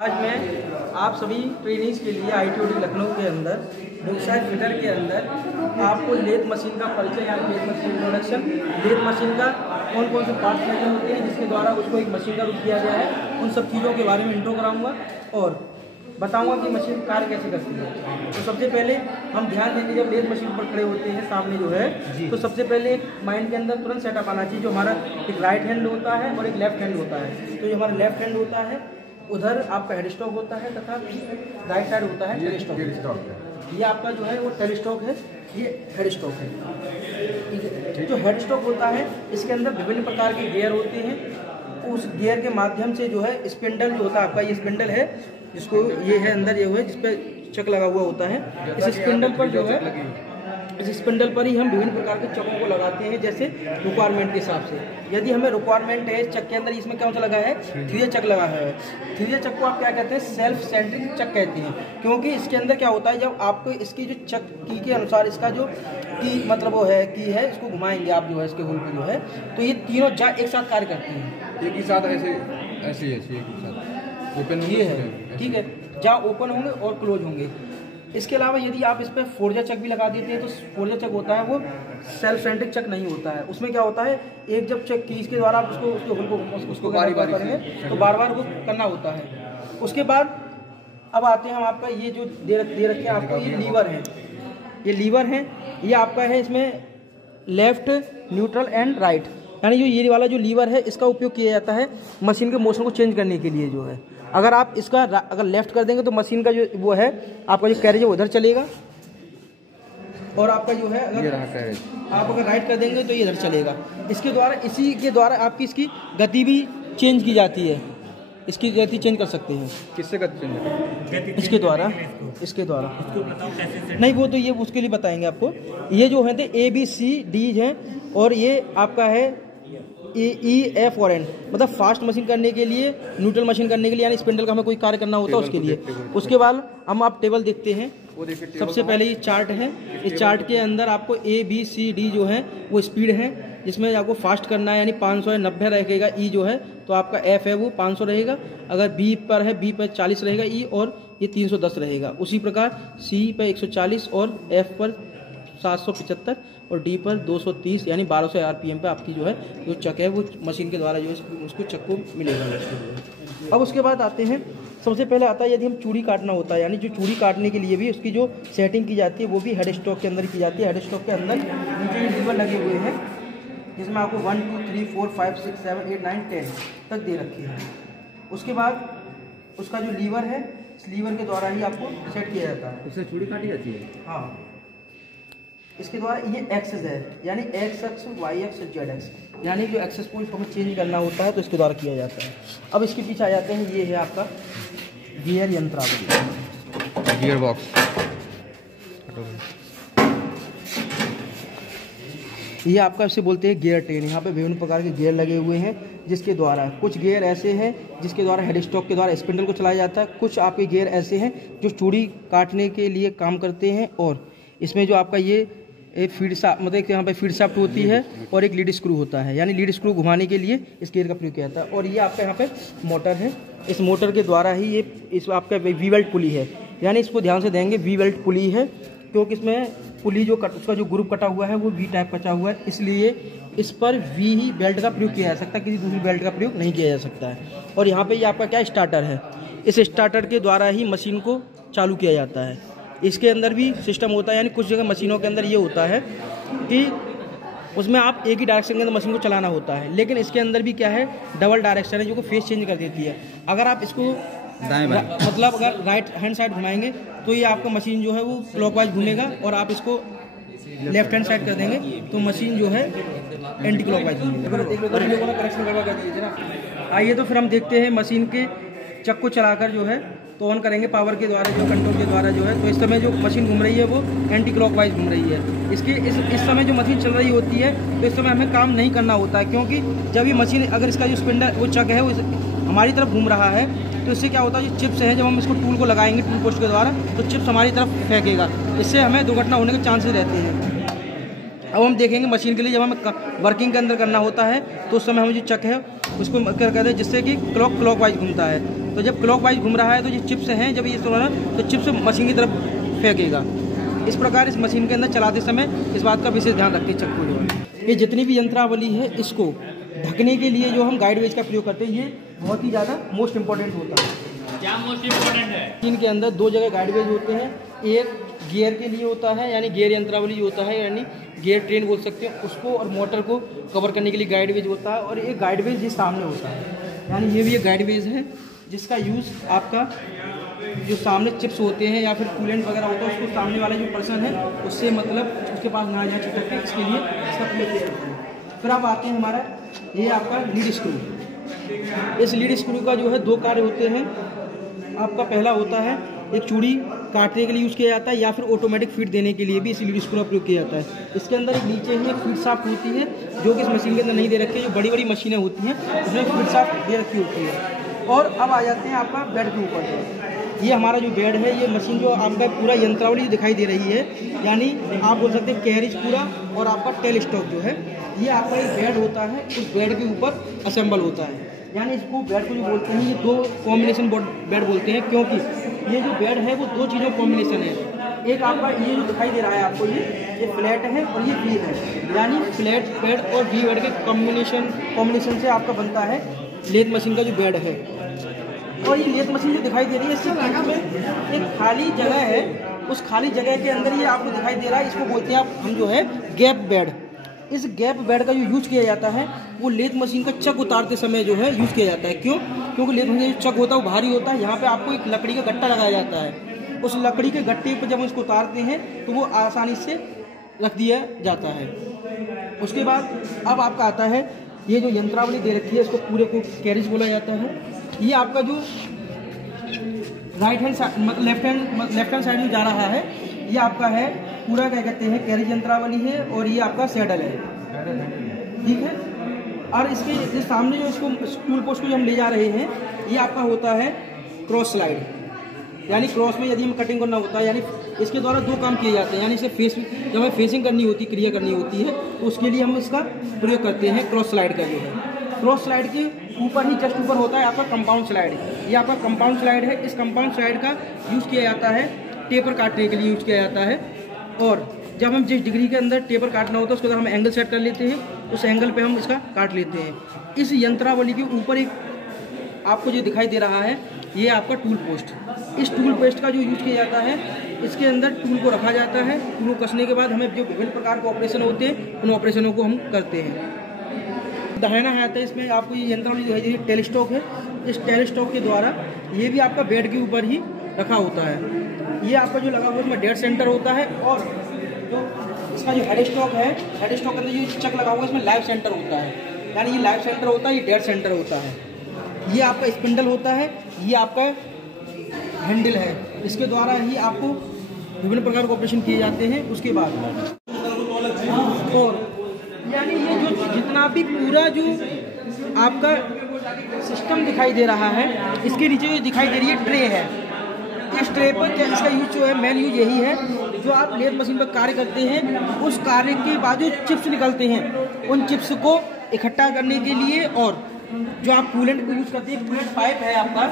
आज मैं आप सभी ट्रेनिंग्स के लिए ITOT लखनऊ के अंदर बुकशायर फिटर के अंदर आपको लेथ मशीन का परिचय या lathe machine introduction, lathe machine का कौन कौन से पार्ट्स लगे होते हैं जिसके द्वारा उसको एक मशीन का रूप दिया गया है, उन सब चीज़ों के बारे में इंट्रो कराऊंगा और बताऊंगा कि मशीन कार्य कैसे करती है। तो सबसे पहले हम ध्यान देंगे, जब लेथ मशीन पर खड़े होते हैं सामने जो है, तो सबसे पहले एक माइंड के अंदर तुरंत सेटअप आना चाहिए। जो हमारा एक राइट हैंड होता है और एक लेफ्ट हैंड होता है। तो जो हमारा लेफ्ट हैंड होता है उधर आपका हेड स्टॉक होता है तथा राइट साइड होता है टेल स्टॉक। ये आपका जो है वो टेल स्टॉक है, ये हेड स्टॉक है। ठीक है, जो हेड स्टॉक होता है इसके अंदर विभिन्न प्रकार के गियर होते हैं। उस गियर के माध्यम से जो है स्पिंडल जो होता है आपका, ये स्पिंडल है जिसको ये है अंदर ये हुआ है जिसपे चक लगा हुआ होता है। इस स्पिंडल पर जो है, इस स्पिंडल पर ही हम विभिन्न प्रकार के चकों को लगाते हैं जैसे रिक्वायरमेंट के हिसाब से। यदि हमें रिक्वायरमेंट है चक के अंदर, इसमें कौन सा लगा है, 3 चक लगा है। 3 चक को आप क्या कहते हैं, सेल्फ सेंट्रिक चक कहते हैं। क्योंकि इसके अंदर क्या होता है, जब आपको इसकी जो चक की के अनुसार इसका जो की मतलब वो है की है, इसको घुमाएंगे आप जो है इसके होल पे जो है, तो ये तीनों जा एक साथ कार्य करते हैं। एक ही साथ ऐसे एक ही साथ ओपन ये है, ठीक है, जहाँ ओपन होंगे और क्लोज होंगे। इसके अलावा यदि आप इस पर फोर्जा चक भी लगा देते हैं तो फोर्जा चक होता है वो सेल्फ सेंट्रिक चक नहीं होता है। उसमें क्या होता है, एक जब चक की इसके द्वारा आप उसको बार-बार करेंगे तो बार-बार वो करना होता है। उसके बाद अब आते हैं हम आपका ये जो दे रखे हैं आपको, ये लीवर है, ये लीवर है, ये आपका है इसमें लेफ्ट, न्यूट्रल एंड राइट, यानी जो ये वाला जो लीवर है इसका उपयोग किया जाता है मशीन के मोशन को चेंज करने के लिए। जो है अगर आप इसका अगर लेफ्ट कर देंगे तो मशीन का जो वो है आपका जो कैरेज है वो उधर चलेगा, और आपका जो है अगर आप अगर राइट कर देंगे तो ये इधर चलेगा। इसके द्वारा, इसी के द्वारा आपकी इसकी गति भी चेंज की जाती है। इसकी गति चेंज कर सकते हैं। किससे गति चेंज? इसके द्वारा, इसके द्वारा नहीं, वो तो ये उसके लिए बताएंगे आपको। ये जो है ABCD है और ये आपका है E, F और N, मतलब फास्ट मशीन करने के लिए, न्यूट्रल मशीन करने के लिए, यानी स्पिंडल का हमें कोई कार्य करना होता है उसके लिए। उसके बाद हम आप टेबल देखते हैं। सबसे पहले ये चार्ट है, इस चार्ट के अंदर आपको ABCD जो है वो स्पीड है, जिसमें आपको फास्ट करना है यानी 590 रहेगा। E जो है तो आपका F है वो 500 रहेगा, अगर B पर है B पर 40 रहेगा E, और ये 310 रहेगा। उसी प्रकार C पर 140 और F पर 775 और D पर 230 यानी 1200 RPM पे आपकी जो है जो चक है वो मशीन के द्वारा जो है उसको चक को मिलेगा। अब उसके बाद आते हैं, सबसे पहले आता है यदि हम चूड़ी काटना होता है, यानी जो चूड़ी काटने के लिए भी उसकी जो सेटिंग की जाती है वो भी हेड स्टॉक के अंदर की जाती है। हेड स्टॉक के अंदर नीचे ये लीवर लगे हुए हैं जिसमें आपको 1 2 3 4 5 6 7 8 9 10 तक दे रखी है। उसके बाद उसका जो लीवर है, इस लीवर के द्वारा ही आपको सेट किया जाता है। उससे चूड़ी काटी जाती है। हाँ, इसके द्वारा ये एक्सेस है, यानी X अक्ष, Y अक्ष, Z अक्ष, यानी जो एक्सेस को हमें चेंज करना होता है तो इसके द्वारा किया जाता है। अब इसके पीछे आ जाते हैं, ये है आपका गियर यंत्रावली, गियर बॉक्स। ये आपका इसे बोलते हैं गियर ट्रेन। यहाँ पे विभिन्न प्रकार के गियर लगे हुए हैं जिसके द्वारा, कुछ गियर ऐसे हैं जिसके द्वारा हेड स्टॉक के द्वारा स्पिंडल को चलाया जाता है। कुछ आपके गियर ऐसे हैं जो चूड़ी काटने के लिए काम करते हैं, और इसमें जो आपका ये एक फीड शाफ्ट, मतलब यहाँ पे फीड शाफ्ट होती है और एक लीड स्क्रू होता है, यानी लीड स्क्रू घुमाने के लिए इस गियर का प्रयोग किया जाता है। और ये आपका यहाँ पे मोटर है, इस मोटर के द्वारा ही ये इस आपका वी बेल्ट पुली है, यानी इसको ध्यान से देंगे, वी बेल्ट पुली है, क्योंकि इसमें पुली जो उसका जो ग्रुप कटा हुआ है वो वी टाइप कटा हुआ है, इसलिए इस पर वी ही बेल्ट का प्रयोग किया जा सकता है, किसी दूसरी बेल्ट का प्रयोग नहीं किया जा सकता है। और यहाँ पे ये आपका क्या स्टार्टर है, इस स्टार्टर के द्वारा ही मशीन को चालू किया जाता है। इसके अंदर भी सिस्टम होता है, यानी कुछ जगह मशीनों के अंदर ये होता है कि उसमें आप एक ही डायरेक्शन के अंदर मशीन को चलाना होता है, लेकिन इसके अंदर भी क्या है, डबल डायरेक्शन है जो को फेस चेंज कर देती है। अगर आप इसको मतलब अगर राइट हैंड साइड घुमाएंगे तो ये आपका मशीन जो है वो क्लॉकवाइज घूमेगा, और आप इसको लेफ्ट हैंड साइड कर देंगे तो मशीन जो है एंटी क्लॉकवाइज घूमेगा। आइए तो फिर हम देखते हैं मशीन के चक को चलाकर जो है, तो ऑन करेंगे पावर के द्वारा, जो कंट्रोल के द्वारा जो है, तो इस समय जो मशीन घूम रही है वो एंटी क्लॉकवाइज घूम रही है। इसके इस समय जो मशीन चल रही होती है तो इस समय हमें काम नहीं करना होता है, क्योंकि जब ये मशीन, अगर इसका जो स्पिंडल वो चक है वो हमारी तरफ घूम रहा है तो इससे क्या होता है, जो चिप्स है, जब हम इसको टूल को लगाएंगे टूल पोस्ट के द्वारा तो चिप्स हमारी तरफ फेंकेगा, इससे हमें दुर्घटना होने के चांसेस रहते हैं। अब हम देखेंगे मशीन के लिए जब हमें वर्किंग के अंदर करना होता है तो उस समय हम जो चक है उसको कहते हैं जिससे कि क्लॉकवाइज घूमता है। तो जब क्लॉकवाइज घूम रहा है तो ये चिप्स हैं, जब ये थोड़ा तो चिप्स मशीन की तरफ फेंकेगा। इस प्रकार इस मशीन के अंदर चलाते समय इस बात का विशेष ध्यान रखते हैं चक्कू जो है। ये जितनी भी यंत्रावली है इसको ढकने के लिए जो हम गाइड वेज का प्रयोग करते हैं, ये बहुत ही ज़्यादा मोस्ट इम्पॉर्टेंट होता है। क्या मोस्ट इम्पोर्टेंट है? मशीन के अंदर 2 जगह गाइड वेज होते हैं, एक गियर के लिए होता है यानी गियर यंत्रावली होता है यानी गियर ट्रेन बोल सकते हैं उसको, और मोटर को कवर करने के लिए गाइड वेज होता है, और एक गाइड वेज ये सामने होता है यानी ये भी एक गाइड वेज है जिसका यूज़ आपका जो सामने चिप्स होते हैं या फिर कूलेंट वगैरह होता है उसको सामने वाला जो पर्सन है उससे मतलब उसके पास ना जाए छिटक के, इसके लिए इसका प्रयोग किया जाता है। फिर आप आते हैं हमारा ये आपका लीड स्क्रू। इस लीड स्क्रू का जो है 2 कार्य होते हैं। आपका पहला होता है एक चूड़ी काटने के लिए यूज़ किया जाता है या फिर ऑटोमेटिक फीड देने के लिए भी इस लीड स्क्रू का प्रयोग किया जाता है। इसके अंदर एक नीचे ही एक फीड शाफ्ट होती है जो कि इस मशीन के अंदर नहीं दे रखी है। जो बड़ी बड़ी मशीनें होती हैं उसमें फीड शाफ्ट दे रखी होती है। और अब आ जाते हैं आपका बेड के ऊपर। ये हमारा जो बेड है, ये मशीन जो आपका पूरा यंत्रावली जो दिखाई दे रही है यानी आप बोल सकते हैं कैरिज पूरा और आपका टेल स्टॉक जो है ये आपका एक बेड होता है, उस बेड के ऊपर असेंबल होता है। यानी इसको बेड को जो बोलते हैं ये 2 कॉम्बिनेशन बेड बोलते हैं, क्योंकि ये जो बेड है वो 2 चीज़ों कॉम्बिनेशन है। एक आपका ये जो दिखाई दे रहा है आपको ये फ्लैट है और ये वी है, यानी फ्लैट बेड और वी बेड के कॉम्बिनेशन से आपका बनता है लेथ मशीन का जो बेड है। और ये लेथ मशीन जो दिखाई दे रही है इसके बीच में एक खाली जगह है, उस खाली जगह के अंदर ये आपको दिखाई दे रहा है, इसको बोलते हैं हम जो है गैप बेड। इस गैप बेड का जो यूज किया जाता है वो लेथ मशीन का चक उतारते समय जो है यूज़ किया जाता है। क्यों? क्योंकि लेथ मशीन का जो चक होता है वो भारी होता है। यहाँ पे आपको एक लकड़ी का गट्टा लगाया जाता है, उस लकड़ी के गट्टे पर जब हम इसको उतारते हैं तो वो आसानी से रख दिया जाता है। उसके बाद अब आपका आता है ये जो यंत्रावली दे रखी है इसको पूरे को कैरिज बोला जाता है। ये आपका जो राइट हैंड मतलब लेफ्ट हैंड साइड में जा रहा है ये आपका है पूरा क्या कहते हैं कैरिज यंत्रावली है, और ये आपका सैडल है, ठीक है। और इसके सामने जो इसको टूल पोस्ट को जो हम ले जा रहे हैं ये आपका होता है क्रॉस स्लाइड, यानी क्रॉस में यदि हमें कटिंग करना होता है यानी इसके द्वारा 2 काम किए जाते हैं। यानी इसे जब हमें फेसिंग करनी होती है, क्रिया करनी होती है तो उसके लिए हम इसका प्रयोग करते हैं क्रॉस स्लाइड का जो है। क्रॉस स्लाइड के ऊपर ही जस्ट ऊपर होता है आपका कंपाउंड स्लाइड। ये आपका कंपाउंड स्लाइड है। इस कंपाउंड स्लाइड का यूज़ किया जाता है टेपर काटने के लिए यूज़ किया जाता है, और जब हम जिस डिग्री के अंदर टेपर काटना होता है उसके बाद हम एंगल सेट कर लेते हैं, उस एंगल पे हम इसका काट लेते हैं। इस यंत्रावली के ऊपर एक आपको जो दिखाई दे रहा है ये आपका टूल पोस्ट। इस टूल पोस्ट का जो यूज़ किया जाता है इसके अंदर टूल को रखा जाता है। टूल को कसने के बाद हमें जो विभिन्न प्रकार के ऑपरेशन होते हैं उन ऑपरेशनों को हम करते हैं। दाहिना हाथ है इसमें आपको ये यंत्रावली जो है टेल स्टॉक है। इस टेल स्टॉक के द्वारा ये भी आपका बेड के ऊपर ही रखा होता है। ये आपका जो लगा हुआ है इसमें डेड सेंटर होता है, और जो इसका जो हेड स्टॉक है, हेड स्टॉक के अंदर जो चक लगा हुआ है इसमें लाइव सेंटर होता है, यानी ये लाइव सेंटर होता है, ये डेड सेंटर होता है। ये आपका स्पिंडल होता है, ये आपका हैंडल है, इसके द्वारा ही आपको विभिन्न प्रकार के ऑपरेशन किए जाते हैं। उसके बाद और यानी ये जो जितना भी पूरा जो आपका सिस्टम दिखाई दे रहा है इसके नीचे जो दिखाई दे रही है ट्रे है। इस ट्रे पर क्या इसका यूज जो है मेन यूज यही है, जो आप लेथ मशीन पर कार्य करते हैं उस कार्य के बाद जो चिप्स निकलते हैं उन चिप्स को इकट्ठा करने के लिए, और जो आप कूलेंट को यूज करते हैं कूलेंट पाइप है आपका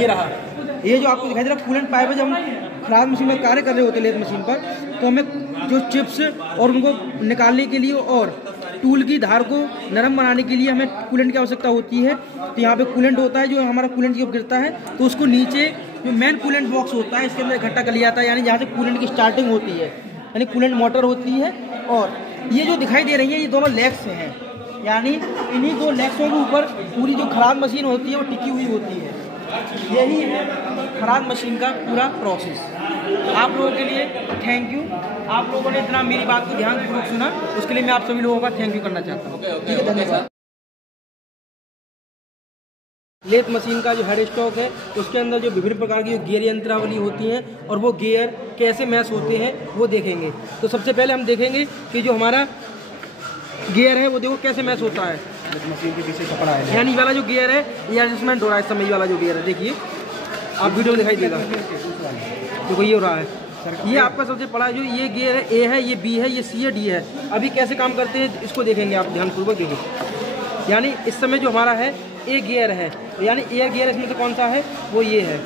ये रहा, ये जो आपको दिखाई दे रहा है कूलेंट पाइप है। जब हम खराद मशीन में कार्य कर रहे होते हैं लेथ मशीन पर तो हमें जो चिप्स और उनको निकालने के लिए और टूल की धार को नरम बनाने के लिए हमें कूलेंट की आवश्यकता होती है। तो यहाँ पे कूलेंट होता है, जो हमारा कूलेंट जब गिरता है तो उसको नीचे जो मेन कूलेंट बॉक्स होता है इसके अंदर इकट्ठा कर लिया जाता है, यानी जहाँ से कूलेंट की स्टार्टिंग होती है, यानी कूलेंट मोटर होती है। और ये जो दिखाई दे रही है ये दोनों लेग्स हैं, यानी इन्हीं 2 लेग्सों के ऊपर पूरी जो खराद मशीन होती है वो टिकी हुई होती है। यही है खराद मशीन का पूरा प्रोसेस। आप लोगों के लिए थैंक यू, आप लोगों ने इतना मेरी बात को ध्यानपूर्वक सुना, उसके लिए मैं आप सभी लोगों का थैंक यू करना चाहता हूँ। ठीक है, धन्यवाद। लेथ मशीन का जो हेड स्टॉक है उसके अंदर जो विभिन्न प्रकार की जो गियर यंत्रावली होती हैं और वो गियर कैसे मैच होते हैं वो देखेंगे। तो सबसे पहले हम देखेंगे कि जो हमारा गियर है वो देखो कैसे मैच होता है। मशीन के पीछे कपड़ा है, यानी वाला जो गियर है ये एडजस्टमेंट हो रहा है, समय वाला जो गियर है देखिए आप वीडियो में दिखाई देगा, देखो ये हो रहा है। ये आपका सबसे बड़ा जो ये गियर है ए है, ये बी है, ये सी है, डी है। अभी कैसे काम करते हैं इसको देखेंगे आप ध्यानपूर्वक देखिए। यानी इस समय जो हमारा है ए गियर है, यानी एयर गियर इसमें से कौन सा है, वो ये है,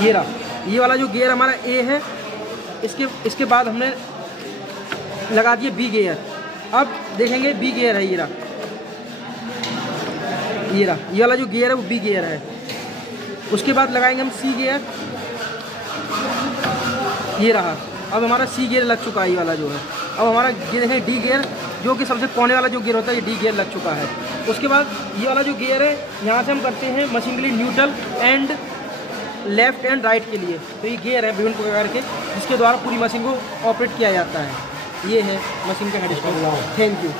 ये रहा, ये वाला जो गियर हमारा ए है। इसके बाद हमने लगा दिए बी गियर। अब देखेंगे बी गियर है, ये रहा, ये वाला जो गियर है वो बी गियर है। उसके बाद लगाएंगे हम सी गियर, ये रहा। अब हमारा सी गियर लग चुका है, ये वाला जो है। अब हमारा ये देखें डी गियर, जो कि सबसे कोने वाला जो गियर होता है, ये डी गियर लग चुका है। उसके बाद ये वाला जो गियर है, यहाँ से हम करते हैं मशीन के लिए neutral and left and right के लिए। तो ये गियर है विभिन्न प्रकार के, जिसके द्वारा पूरी मशीन को ऑपरेट किया जाता है। ये है मशीन का हेड स्टार्ट। Thank you.